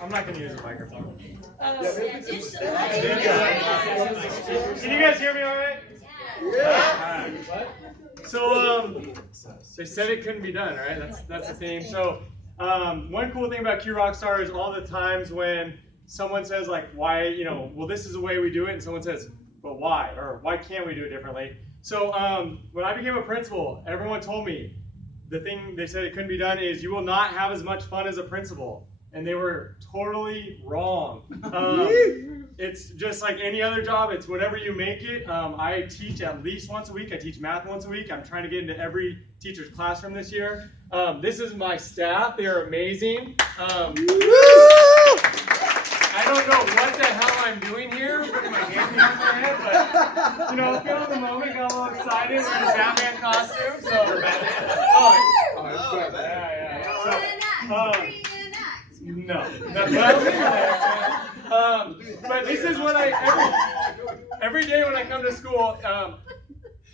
I'm not going to use a microphone. Can you guys hear me all right? Yeah. So they said it couldn't be done, right? That's the theme. So one cool thing about Q Rockstar is all the times when someone says like, why, well, this is the way we do it, and someone says, but why? Or why can't we do it differently? So when I became a principal, everyone told me the thing they said it couldn't be done is you will not have as much fun as a principal. And they were totally wrong. It's just like any other job. It's whatever you make it. I teach at least once a week. I teach math once a week. I'm trying to get into every teacher's classroom this year. This is my staff. They're amazing. I don't know what the hell I'm doing here, putting my hand behind my head, but feeling the moment, got a little excited with the Batman costume. So, no. But this is what every day when I come to school, I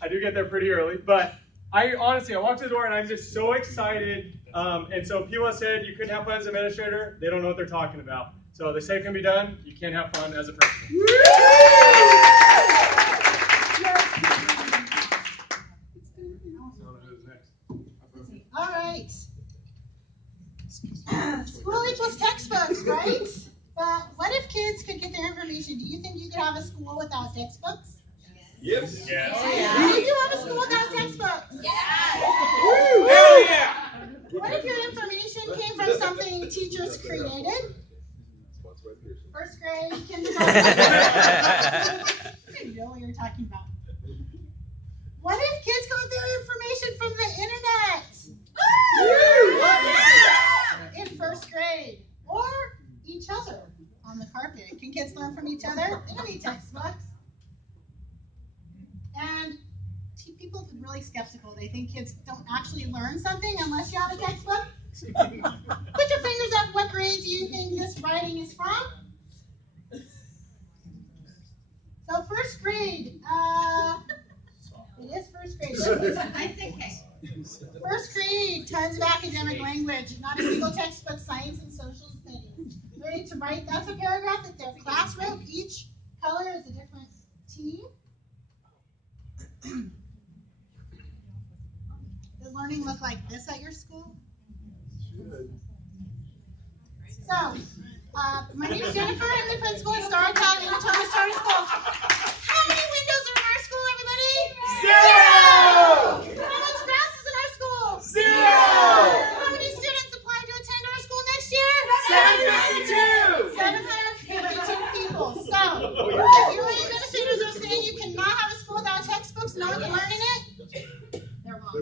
do get there pretty early, but I honestly walk to the door and I'm just so excited. And so people have said you couldn't have fun as an administrator. They don't know what they're talking about. So they say it can be done. You can't have fun as a principal. All right. School equals textbooks, right? But what if kids could get their information? Do you think you could have a school without textbooks? Yes. Yes. Would you have a school without textbooks? Yeah. Hell yeah. What if your information came from something teachers created? First grade, kindergarten. I know what you're talking about. What if kids got their information from the internet? In first grade, or each other on the carpet. Can kids learn from each other? They don't need textbooks. And people are really skeptical. They think kids don't actually learn something unless you have a textbook. Put your fingers up. What grade do you think this writing is from? So first grade. It is first grade. I think first grade, tons of academic language, not a single textbook, science and social studies. Learning to write, that's a paragraph that their class wrote. Each color is a different team. Does learning look like this at your school? So, my name is Jennifer. I'm the principal at Star Academy, Natoma Star School. How many windows are in our school, everybody? 0! How much grass is in our school? 0! How many students apply to attend our school next year? 752 people. So, if your administrators are saying you cannot have a school without textbooks, no one can learn in it, they're wrong.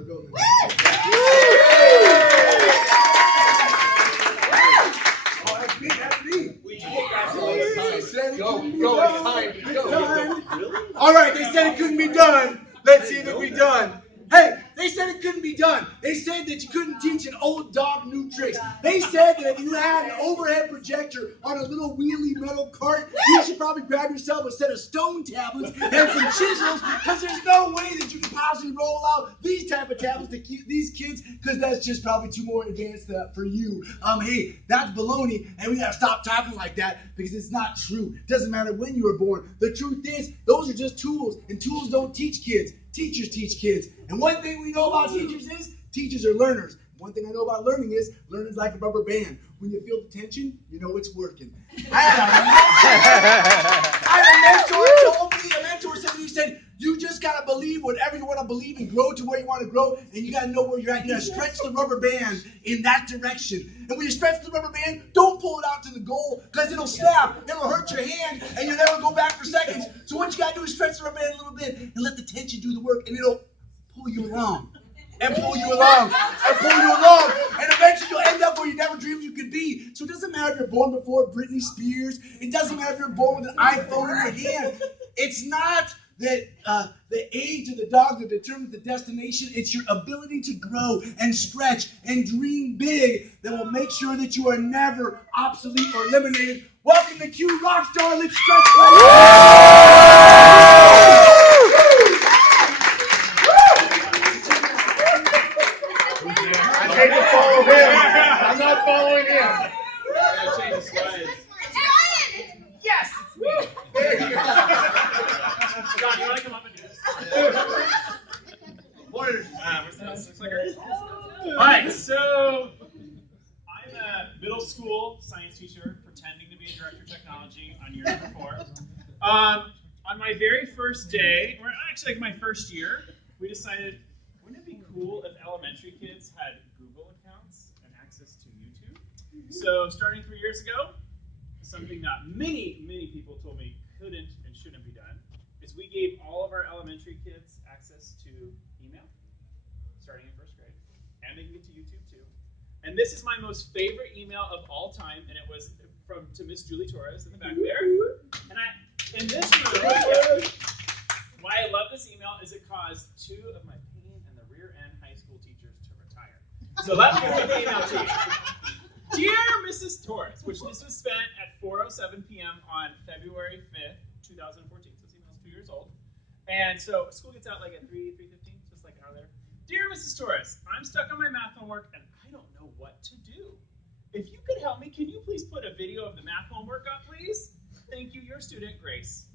All right, they said it couldn't be done. Let's see if it can be done. Hey, they said it couldn't be done. They said that you couldn't teach an old dog new tricks. They said that if you had an overhead projector on a little wheelie metal cart, you should probably grab yourself a set of stone tablets and some chisels, because there's no way that you can possibly roll out these type of tablets to keep these kids, because that's just probably too more advanced for you. Hey, that's baloney, and we gotta stop talking like that, because it's not true. It doesn't matter when you were born. The truth is, those are just tools, and tools don't teach kids. Teachers teach kids. And one thing we know about teachers is teachers are learners. One thing I know about learning is learning's like a rubber band. When you feel the tension, you know it's working. I had a mentor told me, a mentor said to me, he said, you just got to believe whatever you want to believe and grow to where you want to grow, and you got to know where you're at. You got to stretch the rubber band in that direction. And when you stretch the rubber band, don't pull it out to the goal, because it'll snap, it'll hurt your hand, and you'll never go back for seconds. So what you got to do is stretch the rubber band a little bit and let the tension do the work, and it'll pull you along. And pull you along, and pull you along, and eventually you'll end up where you never dreamed you could be. So it doesn't matter if you're born before Britney Spears. It doesn't matter if you're born with an iPhone in your hand. It's not that the age of the dog that determines the destination. It's your ability to grow and stretch and dream big that will make sure that you are never obsolete or eliminated. Welcome to Q Rockstar. Let's stretch. I hate to follow him. I'm not following him. the slides. Ryan! Yes, it's me. There you go. John, you want to come up and do this? Where's the clicker? All right, so I'm a middle school science teacher pretending to be a director of technology on year number 4. On my very first day, or actually like my first year, we decided, wouldn't it be cool if elementary kids had Google accounts and access to YouTube? So starting 3 years ago, something that many people told me couldn't and shouldn't be done, is we gave all of our elementary kids access to email, starting in first grade, and they can get to YouTube too. And this is my most favorite email of all time, and it was to Miss Julie Torres in the back there. And in this room, why I love this email is it caused 2 of my pain in the rear end high school teachers to retire. So let me read the email to you. Dear Mrs. Torres, which this was spent at 4:07 p.m. on February 5th, 2014. So this email's 2 years old. And so school gets out like at 3:15, just like an hour later. Dear Mrs. Torres, I'm stuck on my math homework and I don't know what to do. If you could help me, can you please put a video of the math homework up, please? Thank you, your student, Grace.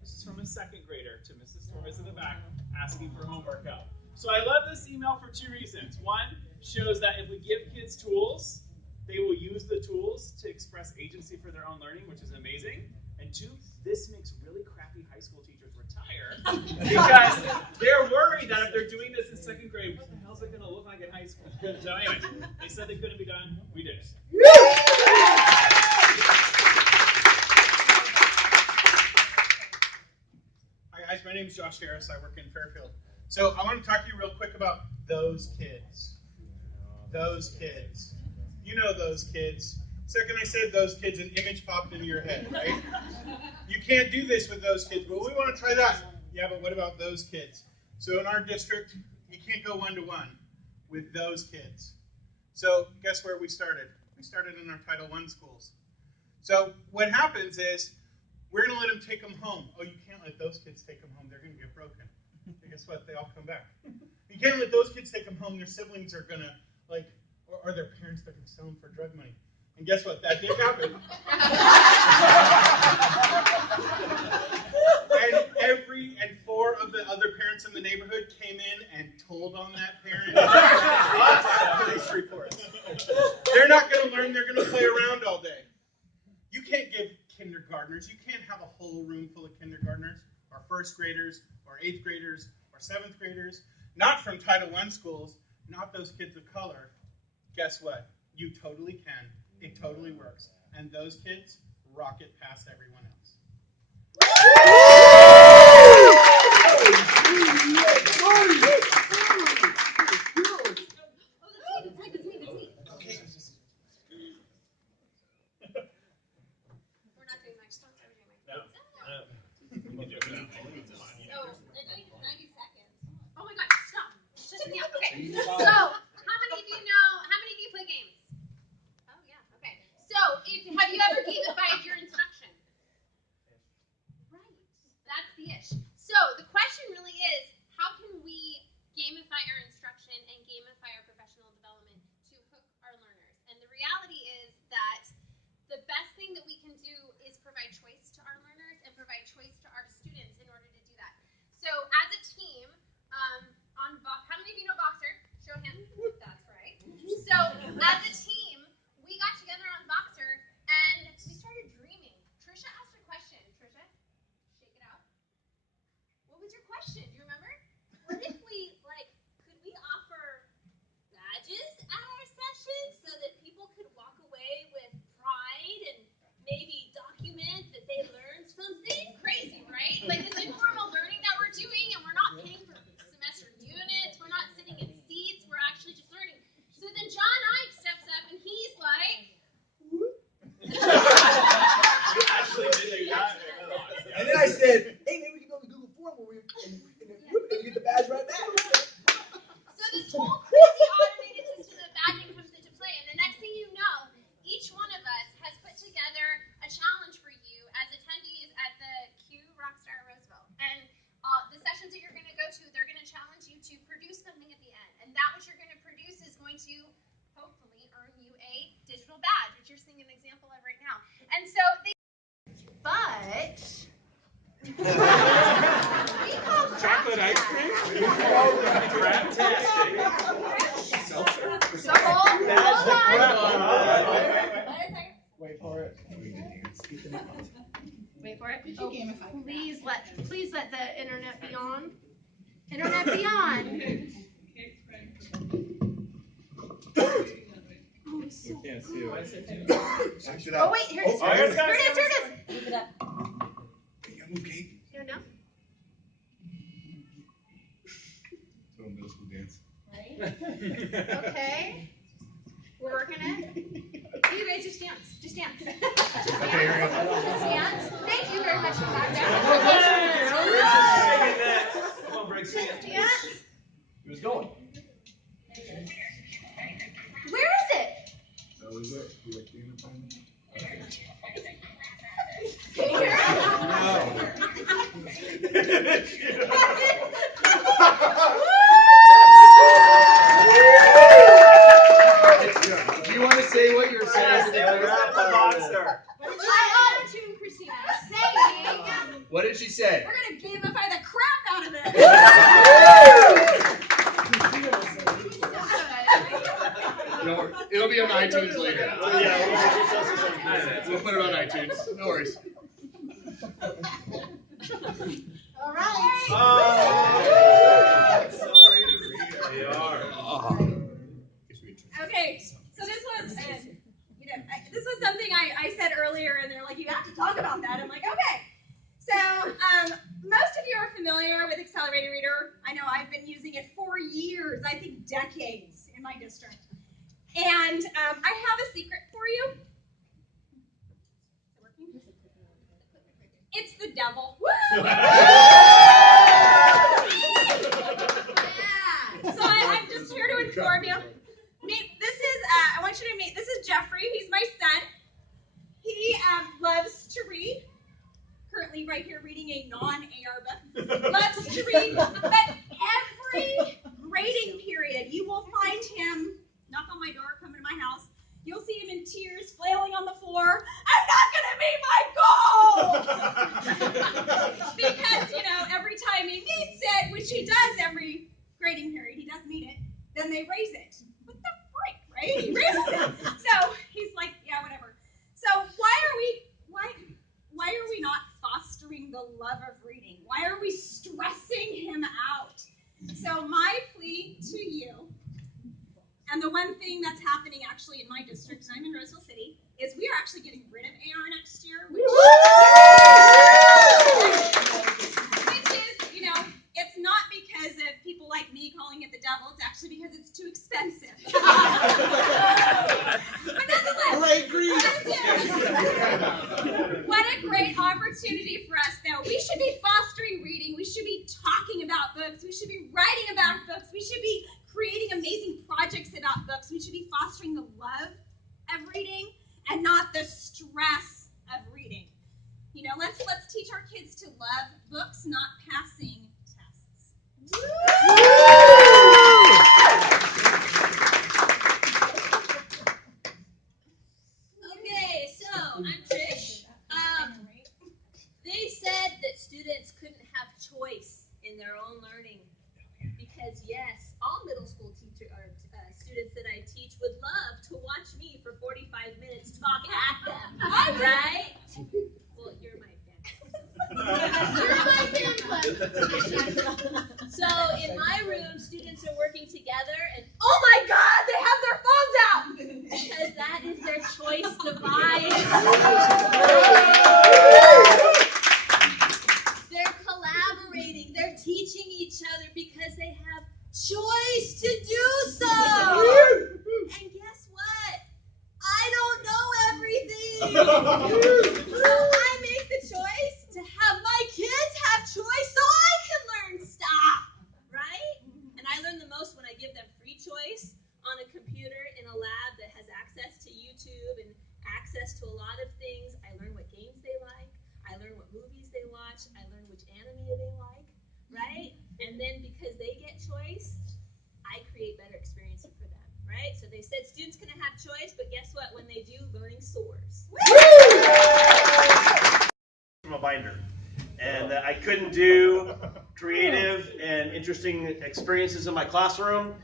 This is from a 2nd grader to Mrs. Torres in the back asking for homework help. So I love this email for 2 reasons. One, shows that if we give kids tools, they will use the tools to express agency for their own learning, which is amazing. And 2, this makes really crappy high school teachers retire because they're worried that if they're doing this in 2nd grade, what the hell is it going to look like in high school? So anyway, they said they couldn't be done. We did it. Hi guys, my name is Josh Harris. I work in Fairfield. So I want to talk to you real quick about those kids. Those kids. You know those kids. Second I said those kids, an image popped into your head, right? You can't do this with those kids. Well, we want to try that. Yeah, but what about those kids? So in our district, you can't go one-to-one with those kids. So guess where we started? We started in our Title I schools. So what happens is, we're going to let them take them home. Oh, you can't let those kids take them home. They're going to get broken. And guess what? They all come back. You can't let those kids take them home. Their siblings are going to, or their parents, they're going to sell them for drug money. And guess what? That did happen. And 4 of the other parents in the neighborhood came in and told on that parent. Police reports. They're not going to learn. They're going to play around all day. You can't give kindergartners, you can't have a whole room full of kindergartners, or 1st graders, or 8th graders, or 7th graders, not from Title I schools, not those kids of color. Guess what? You totally can. It totally works. And those kids rocket past everyone else. So, how many of you play games? Oh, yeah, okay. So, have you ever gamified your instruction? Right, that's the issue. So, the question really is, how can we gamify our instruction and gamify our professional development to hook our learners? And the reality is that the best thing that we can do is provide choice to our learners and provide choice to our students in order to do that. So, as a team, how many of you know Boxer? Show of hands. That's right. So, as a team, we got together on Boxer and we started dreaming. Trisha asked a question. Trisha, shake it out. What was your question? Do you remember? What if we, could we offer badges at our sessions so that people could walk away with pride and maybe document that they learned something? Crazy, right? Like this informal learning that we're doing, and we're not paying for semester units, we're not sitting in seats, we're actually just learning. So then John Ike steps up Wait for it. Did you gamify? Please let the internet be on. Internet be on. Oh wait, here it is. Here it is. Move it up. Can you move, Kate? Here, no. Little middle school dance. Right. Okay. We're working it. You guys just dance. Just dance. Okay, here we go. Just dance. Thank you very much for that. Come on, Greg, sing it. Dance. He was going. Where is it? That was it. You like gamifying? Can you hear Do you want to say what you're saying? Rockstar. I auto-tuned Christina saying, What did she say? we're going to gamify the crap out of it. It'll be on iTunes later. We'll put it on iTunes. No worries. All right. They are. Okay, so this was, this was something I said earlier, and they're like, you have to talk about that. I'm like, okay. So, most of you are familiar with Accelerated Reader. I know I've been using it for years, I think decades in my district. And I have a secret for you. Is it working? It's the devil. Woo! Yeah. So I'm just here to inform you. I want you to meet, this is Jeffrey. He's my son. He loves to read. Currently right here reading a non-AR book. Loves to read, but every grading period, you will find him knock on my door, come into my house. You'll see him in tears, flailing on the floor. I'm not going to meet my goal! Because, every time he meets it, which he does every grading period, he does meet it, then they raise it. What the frick, right? He raises it. So he's like, yeah, whatever. So why are we not fostering the love of reading? Why are we stressing him out? So my plea to you, and the one thing that's happening actually in my district, and I'm in Roseville City, is we are actually getting rid of AR next year, which is, it's not because of people like me calling it the devil, it's actually because it's too expensive. But nonetheless, I agree. What a great opportunity for us, though. We should be fostering reading. We should be talking about books. We should be writing about books. We should be creating amazing projects about books. We should be fostering the love of reading and not the stress of reading. Let's teach our kids to love books, not passing tests. Okay, so I'm Trish. They said that students couldn't have choice in their own learning because, yes, all middle school students that I teach would love to watch me for 45 minutes talk at them, right? Well, you're my fan. So in my room, students are working together, and oh my God, they have their phones out because that is their choice device. They're collaborating. They're teaching each other because they have choice to do so. And guess what? I don't know everything. So I make the choice to have my kids have choice so I can learn stuff, right? And I learn the most when I give them free choice on a computer in a lab that has access to YouTube and access to a lot of things. I learn what games they like. I learn what movies they watch. I learn which anime they like, right? And then because they get choice, I create better experiences for them, right? So they said students can have choice, but guess what? When they do, learning soars. From a binder. And I couldn't do creative and interesting experiences in my classroom.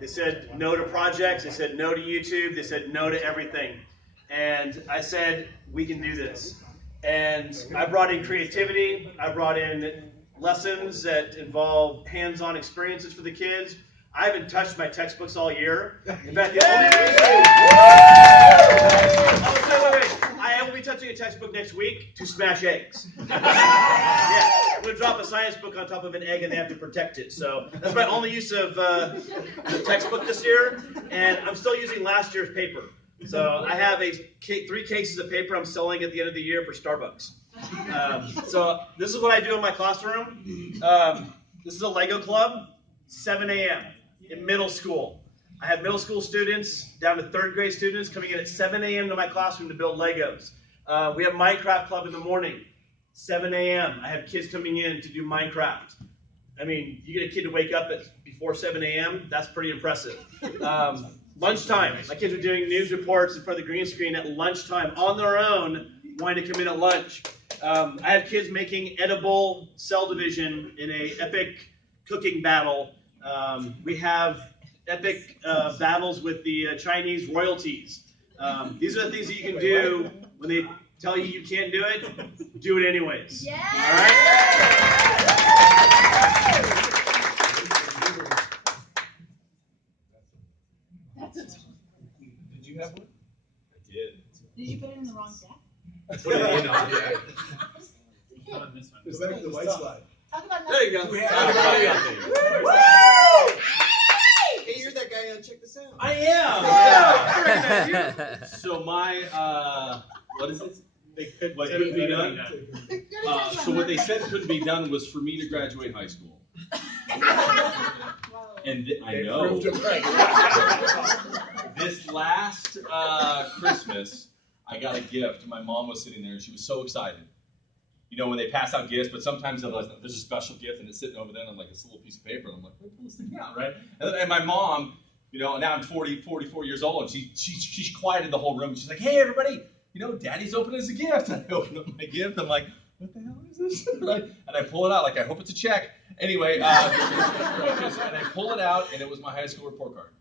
They said no to projects. They said no to YouTube. They said no to everything. And I said, we can do this. And I brought in creativity. I brought in lessons that involve hands-on experiences for the kids. I haven't touched my textbooks all year. In fact, the only I will be touching a textbook next week to smash eggs. Yeah, I'm going to drop a science book on top of an egg and they have to protect it. So that's my only use of the textbook this year. And I'm still using last year's paper. So I have 3 cases of paper I'm selling at the end of the year for Starbucks. So this is what I do in my classroom. This is a Lego club, 7 a.m. in middle school. I have middle school students down to 3rd grade students coming in at 7 a.m. to my classroom to build Legos. We have Minecraft club in the morning, 7 a.m. I have kids coming in to do Minecraft. I mean, you get a kid to wake up before 7 a.m., that's pretty impressive. Lunchtime, my kids are doing news reports in front of the green screen at lunchtime on their own, wanting to come in at lunch. I have kids making edible cell division in an epic cooking battle. We have epic battles with the Chinese royalties. These are the things that you can do when they tell you you can't do it anyways. Yeah. All right? Did you have one? I did. Did you put it in the wrong deck? Put it in on yeah. Go back to the white slide. Talk about there you go. Hey, you're that guy. Check this out. I am. Yeah. So my what is it? What couldn't be done? So what they said couldn't be done was for me to graduate high school. And I know this last Christmas, I got a gift. My mom was sitting there, and she was so excited. You know, when they pass out gifts, but sometimes there's a special gift, and it's sitting over there, and I'm like, this little piece of paper, and I'm like, pull this thing out, right? And my mom, you know, now I'm 44 years old, and she's quieted the whole room. She's like, hey, everybody, you know, Daddy's opening us a gift. And I open up my gift. I'm like, what the hell is this? And I pull it out, like, I hope it's a check. Anyway, and I pull it out, and it was my high school report card.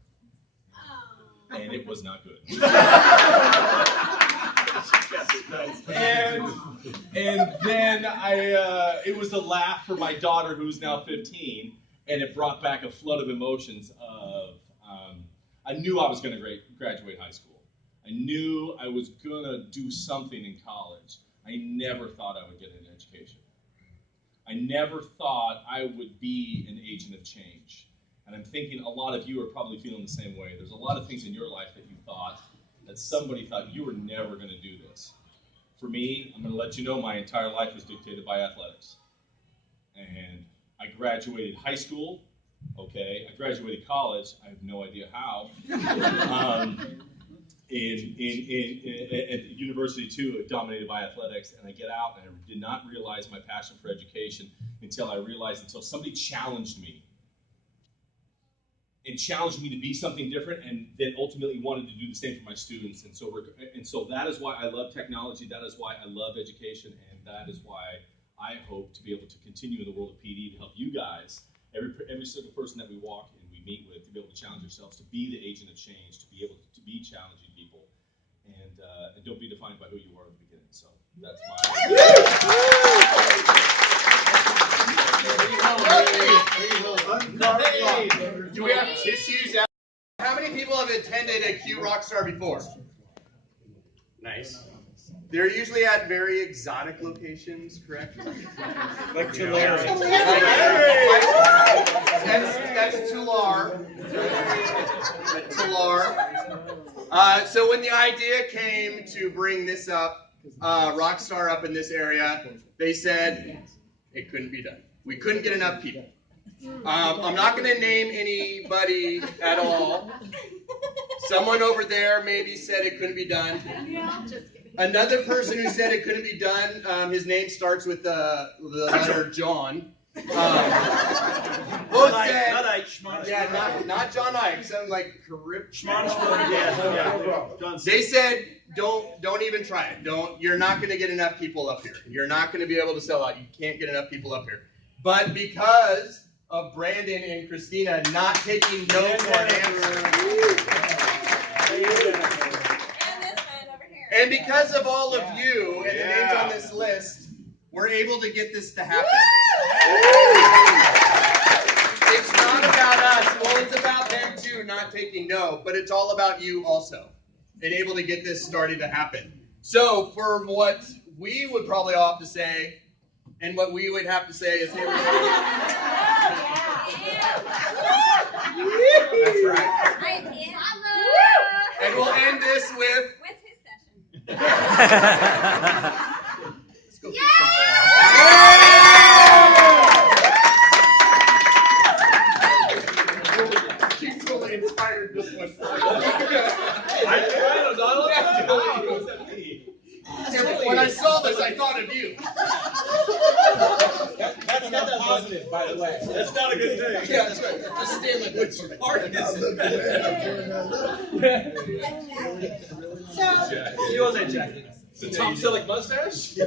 And it was not good. and then it was a laugh for my daughter, who's now 15, and it brought back a flood of emotions of, I knew I was going to graduate high school. I knew I was going to do something in college. I never thought I would get an education. I never thought I would be an agent of change. And I'm thinking a lot of you are probably feeling the same way. There's a lot of things in your life that you thought, that somebody thought you were never going to do this. For me, I'm going to let you know my entire life was dictated by athletics. And I graduated high school, okay. I graduated college, I have no idea how. At university too, dominated by athletics, and I get out and I did not realize my passion for education until somebody challenged me. And challenged me to be something different, and then ultimately wanted to do the same for my students. And so that is why I love technology, that is why I love education, and that is why I hope to be able to continue in the world of PD to help you guys, every single person that we walk and we meet with, to be able to challenge yourselves, to be the agent of change, to be able to be challenging people, and don't be defined by who you are at the beginning. So that's Do we have tissues out? How many people have attended a Q Rockstar before? Nice. They're usually at very exotic locations, correct? Like Tulare. That's Tulare. Tulare. So when the idea came to bring this up, Rockstar up in this area, they said it couldn't be done. We couldn't get enough people. I'm not going to name anybody at all. Someone over there maybe said it couldn't be done. Another person who said it couldn't be done, his name starts with the letter John. Not John Ike. Something like They said, don't even try it. You're not going to get enough people up here. You're not going to be able to sell out. You can't get enough people up here. But because of Brandon and Christina not taking no for an answer. And because of all of you and the names on this list, we're able to get this to happen. It's not about us. Well, it's about them too, not taking no, but it's all about you also, and able to get this started to happen. So for what we would probably all have to say, and what we would have to say is, hey, that's right. And we'll end this with. What's his session? Let's go get some She's totally inspired this one. When I saw this, I thought of you. That's not positive, by the way. That's not a good thing. Yeah, that's right. Just stand like this. So, She was that jacket. The Tom Selleck mustache?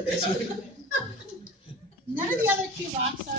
none of the other Q Rockstar